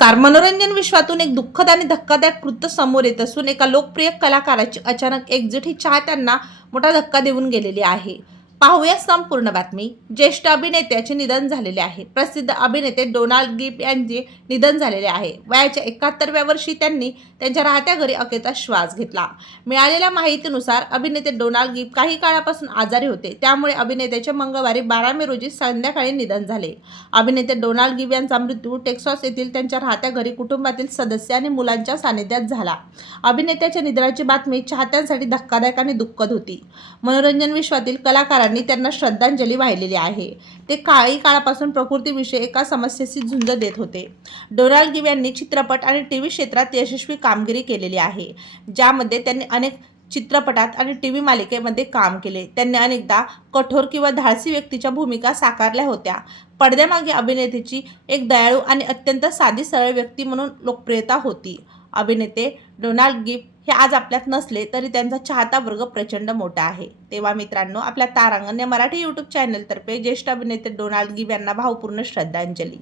नमस्कार. मनोरंजन विश्वातून एक दुःखद आणि धक्कादायक वृत्त समोर येत असून एका लोकप्रिय कलाकाराची अचानक एक्झिट ही चाहत्यांना मोठा धक्का देऊन गेलेली आहे. पाहूया संपूर्ण बातमी. ज्येष्ठ अभिनेत्याचे निधन झालेले आहे. प्रसिद्ध अभिनेते डोनाल्ड गिब यांचे निधन झालेले आहे. वयाच्या 71व्या वर्षी त्यांनी त्यांच्या राहत्या घरी अखेरचा श्वास घेतला. मिळालेल्या माहितीनुसार अभिनेते डोनाल्ड गिब काही काळापासून आजारी होते. त्यामुळे अभिनेत्याचे मंगळवारी 12 मे रोजी संध्याकाळी निधन झाले. अभिनेते डोनाल्ड गिब यांचा मृत्यू टेक्सास येथील त्यांच्या राहत्या घरी कुटुंबातील सदस्य आणि मुलांच्या सानिध्यात झाला. अभिनेत्याच्या निधनाची बातमी चाहत्यांसाठी धक्कादायक आणि दुःखद होती. मनोरंजन विश्वातील कलाकारांनी त्यांना श्रद्धांजली वाहिलेली आहे. ते काही काळापासून प्रकृतीविषयी एका समस्येशी झुंज देत होते. डोनाल्ड गिब यांनी चित्रपट आणि टीव्ही क्षेत्रात यशस्वी कामगिरी केलेली आहे, ज्यामध्ये त्यांनी अनेक चित्रपटात आणि टीव्ही मालिकेमध्ये काम केले. त्यांनी अनेकदा कठोर किंवा धाडसी व्यक्तीच्या भूमिका साकारल्या होत्या. पडद्यामागे अभिनेत्याची एक दयाळू आणि अत्यंत साधी सरळ व्यक्ती म्हणून लोकप्रियता होती. अभिनेते डोनाल्ड गिब हे आज आपल्यात नसले तरी त्यांचा चाहता वर्ग प्रचंड मोठा आहे. तेव्हा मित्रांनो, आपल्या तारांगण या मराठी यूट्यूब चॅनलतर्फे ज्येष्ठ अभिनेते डोनाल्ड गिब यांना भावपूर्ण श्रद्धांजली.